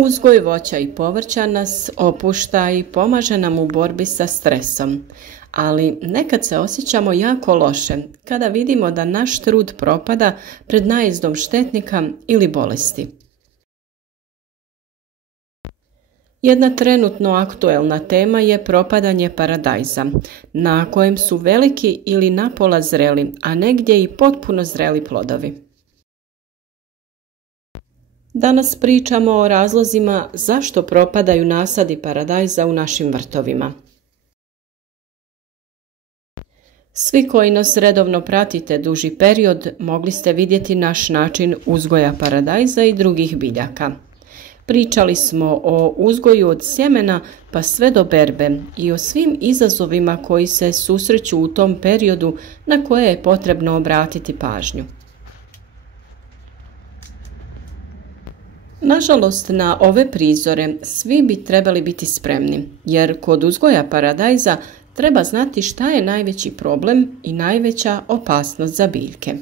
Uzgoj voća i povrća nas opušta i pomaže nam u borbi sa stresom, ali nekad se osjećamo jako loše kada vidimo da naš trud propada pred najezdom štetnika ili bolesti. Jedna trenutno aktuelna tema je propadanje paradajza, na kojem su veliki ili napola zreli, a negdje i potpuno zreli plodovi. Danas pričamo o razlozima zašto propadaju nasadi paradajza u našim vrtovima. Svi koji nas redovno pratite duži period mogli ste vidjeti naš način uzgoja paradajza i drugih biljaka. Pričali smo o uzgoju od sjemena pa sve do berbe i o svim izazovima koji se susreću u tom periodu na koje je potrebno obratiti pažnju. Nažalost, na ove prizore svi bi trebali biti spremni, jer kod uzgoja paradajza treba znati šta je najveći problem i najveća opasnost za biljke.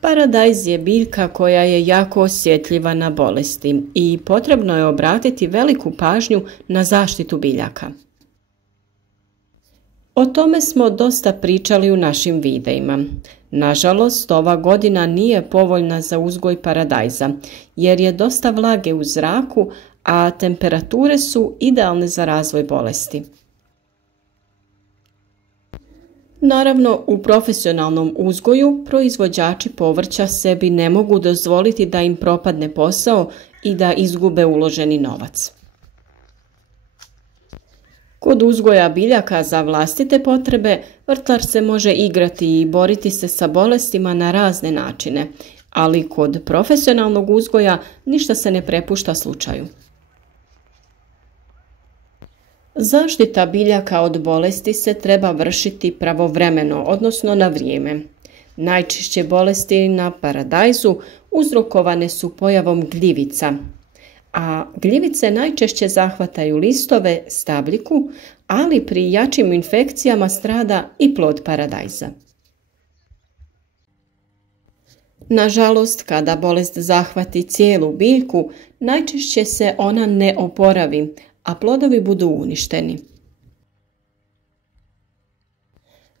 Paradajz je biljka koja je jako osjetljiva na bolesti i potrebno je obratiti veliku pažnju na zaštitu biljaka. O tome smo dosta pričali u našim videima. Nažalost, ova godina nije povoljna za uzgoj paradajza, jer je dosta vlage u zraku, a temperature su idealne za razvoj bolesti. Naravno, u profesionalnom uzgoju proizvođači povrća sebi ne mogu dozvoliti da im propadne posao i da izgube uloženi novac. Kod uzgoja biljaka za vlastite potrebe, vrtlar se može igrati i boriti se sa bolestima na razne načine, ali kod profesionalnog uzgoja ništa se ne prepušta slučaju. Zaštita biljaka od bolesti se treba vršiti pravovremeno, odnosno na vrijeme. Najčešće bolesti na paradajzu uzrokovane su pojavom gljivica, a gljivice najčešće zahvataju listove, stabljiku, ali pri jačim infekcijama strada i plod paradajza. Nažalost, kada bolest zahvati cijelu biljku, najčešće se ona ne oporavi, a plodovi budu uništeni.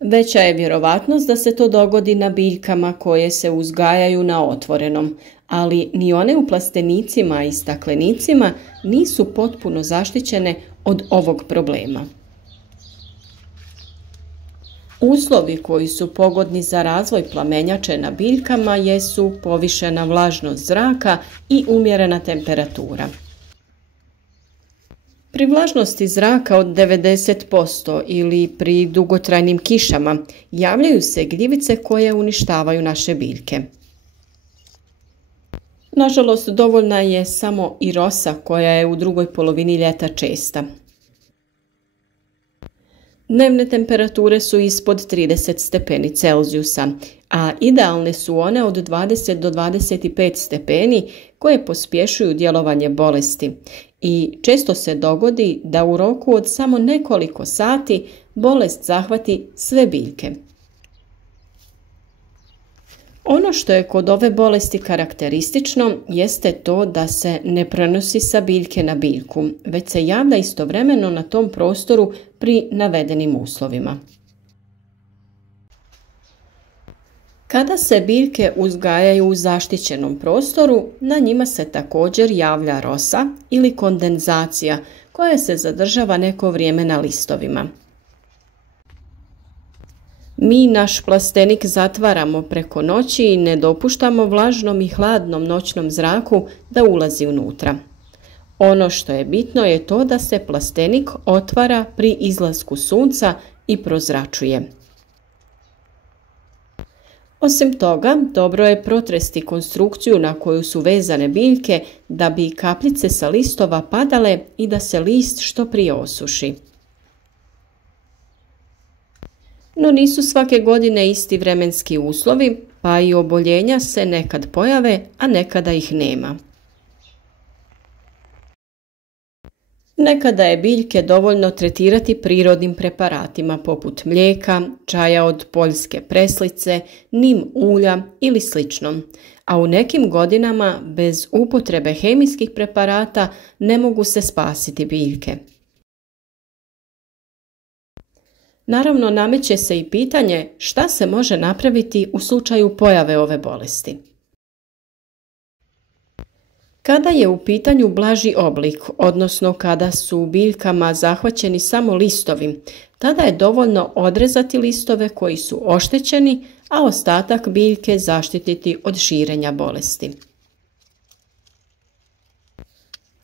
Veća je vjerovatnost da se to dogodi na biljkama koje se uzgajaju na otvorenom, ali ni one u plastenicima i staklenicima nisu potpuno zaštićene od ovog problema. Uslovi koji su pogodni za razvoj plamenjače na biljkama jesu povišena vlažnost zraka i umjerena temperatura. Pri vlažnosti zraka od 90% ili pri dugotrajnim kišama javljaju se gljivice koje uništavaju naše biljke. Nažalost, dovoljna je samo i rosa koja je u drugoj polovini ljeta česta. Dnevne temperature su ispod 30 stepeni Celzijusa, a idealne su one od 20 do 25 stepeni koje pospješuju djelovanje bolesti i često se dogodi da u roku od samo nekoliko sati bolest zahvati sve biljke. Ono što je kod ove bolesti karakteristično jeste to da se ne prenosi sa biljke na biljku, već se javlja istovremeno na tom prostoru pri navedenim uslovima. Kada se biljke uzgajaju u zaštićenom prostoru, na njima se također javlja rosa ili kondenzacija koja se zadržava neko vrijeme na listovima. Mi naš plastenik zatvaramo preko noći i ne dopuštamo vlažnom i hladnom noćnom zraku da ulazi unutra. Ono što je bitno je to da se plastenik otvara pri izlasku sunca i prozračuje. Osim toga, dobro je protresti konstrukciju na koju su vezane biljke da bi kapljice sa listova padale i da se list što prije osuši. No nisu svake godine isti vremenski uslovi, pa i oboljenja se nekad pojave, a nekada ih nema. Nekada je biljke dovoljno tretirati prirodnim preparatima poput mlijeka, čaja od poljske preslice, nim ulja ili slično, a u nekim godinama bez upotrebe hemijskih preparata ne mogu se spasiti biljke. Naravno, nameće se i pitanje šta se može napraviti u slučaju pojave ove bolesti. Kada je u pitanju blaži oblik, odnosno kada su biljkama zahvaćeni samo listovi, tada je dovoljno odrezati listove koji su oštećeni, a ostatak biljke zaštititi od širenja bolesti.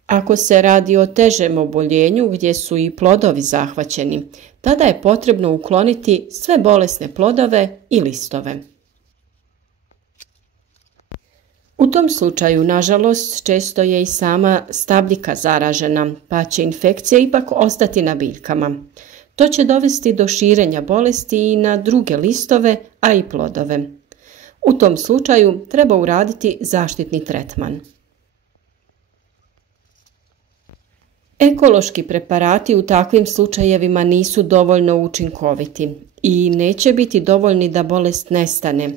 Ako se radi o težem oboljenju gdje su i plodovi zahvaćeni, tada je potrebno ukloniti sve bolesne plodove i listove. U tom slučaju, nažalost, često je i sama stabljika zaražena, pa će infekcija ipak ostati na biljkama. To će dovesti do širenja bolesti i na druge listove, a i plodove. U tom slučaju treba uraditi zaštitni tretman. Ekološki preparati u takvim slučajevima nisu dovoljno učinkoviti i neće biti dovoljni da bolest nestane.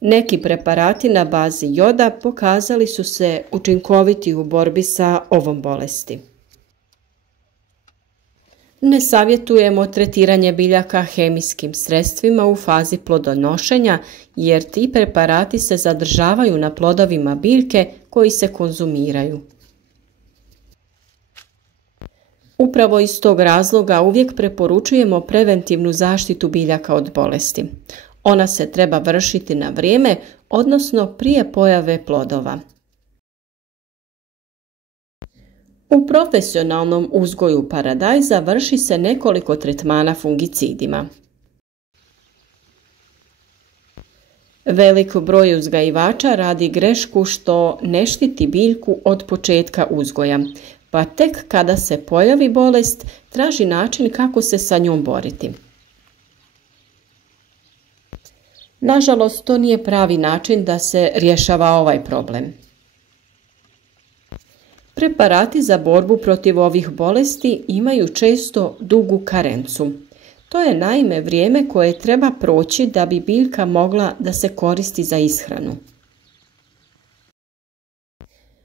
Neki preparati na bazi joda pokazali su se učinkoviti u borbi sa ovom bolesti. Ne savjetujemo tretiranje biljaka hemijskim sredstvima u fazi plodonošenja jer ti preparati se zadržavaju na plodovima biljke koji se konzumiraju. Upravo iz tog razloga uvijek preporučujemo preventivnu zaštitu biljaka od bolesti. Ona se treba vršiti na vrijeme, odnosno prije pojave plodova. U profesionalnom uzgoju paradajza vrši se nekoliko tretmana fungicidima. Velik broj uzgajivača radi grešku što ne štiti biljku od početka uzgoja, pa tek kada se pojavi bolest, traži način kako se sa njom boriti. Nažalost, to nije pravi način da se rješava ovaj problem. Preparati za borbu protiv ovih bolesti imaju često dugu karencu. To je naime vrijeme koje treba proći da bi biljka mogla da se koristi za ishranu.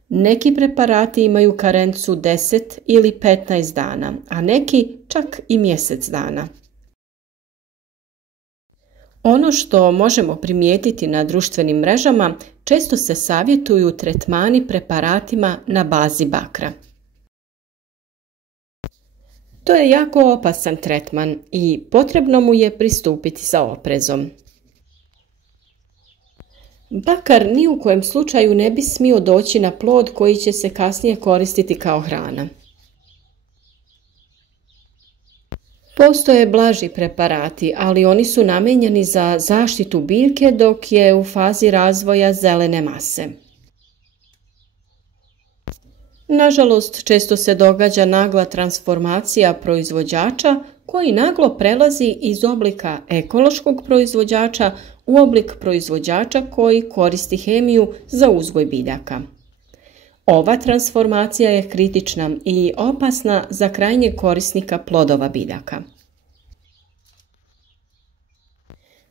Neki preparati imaju karencu 10 ili 15 dana, a neki čak i mjesec dana. Ono što možemo primijetiti na društvenim mrežama, često se savjetuju tretmani preparatima na bazi bakra. To je jako opasan tretman i potrebno mu je pristupiti sa oprezom. Bakar ni u kojem slučaju ne bi smio doći na plod koji će se kasnije koristiti kao hrana. Postoje blaži preparati, ali oni su namijenjeni za zaštitu biljke dok je u fazi razvoja zelene mase. Nažalost, često se događa nagla transformacija proizvođača koji naglo prelazi iz oblika ekološkog proizvođača u oblik proizvođača koji koristi hemiju za uzgoj biljaka. Ova transformacija je kritična i opasna za krajnjeg korisnika plodova biljaka.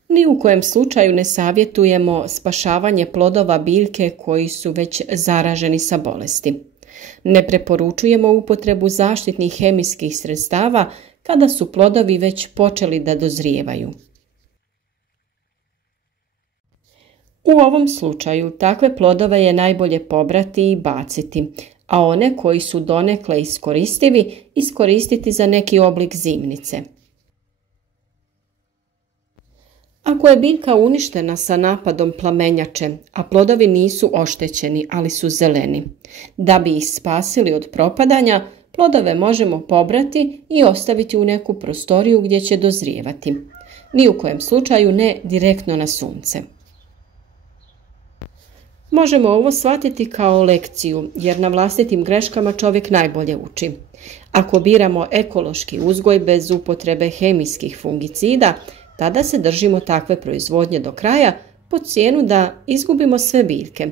Ni u kojem slučaju ne savjetujemo spašavanje plodova biljke koji su već zaraženi sa bolesti. Ne preporučujemo upotrebu zaštitnih hemijskih sredstava kada su plodovi već počeli da dozrijevaju. U ovom slučaju takve plodove je najbolje pobrati i baciti, a one koji su donekle iskoristivi iskoristiti za neki oblik zimnice. Ako je biljka uništena sa napadom plamenjače, a plodovi nisu oštećeni, ali su zeleni, da bi ih spasili od propadanja, plodove možemo pobrati i ostaviti u neku prostoriju gdje će dozrijevati. Ni u kojem slučaju ne direktno na sunce. Možemo ovo shvatiti kao lekciju, jer na vlastitim greškama čovjek najbolje uči. Ako biramo ekološki uzgoj bez upotrebe hemijskih fungicida, tada se držimo takve proizvodnje do kraja po cijenu da izgubimo sve biljke,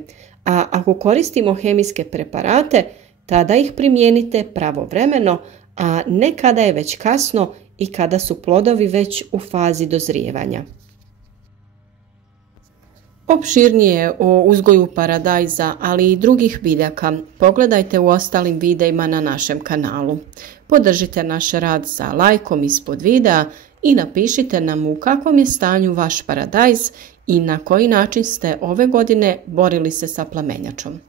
a ako koristimo hemijske preparate, Tada ih primijenite pravovremeno, a ne kada je već kasno i kada su plodovi već u fazi dozrijevanja. Opširnije o uzgoju paradajza, ali i drugih biljaka, pogledajte u ostalim videima na našem kanalu. Podržite naš rad sa lajkom ispod videa i napišite nam u kakvom je stanju vaš paradajz i na koji način ste ove godine borili se sa plamenjačom.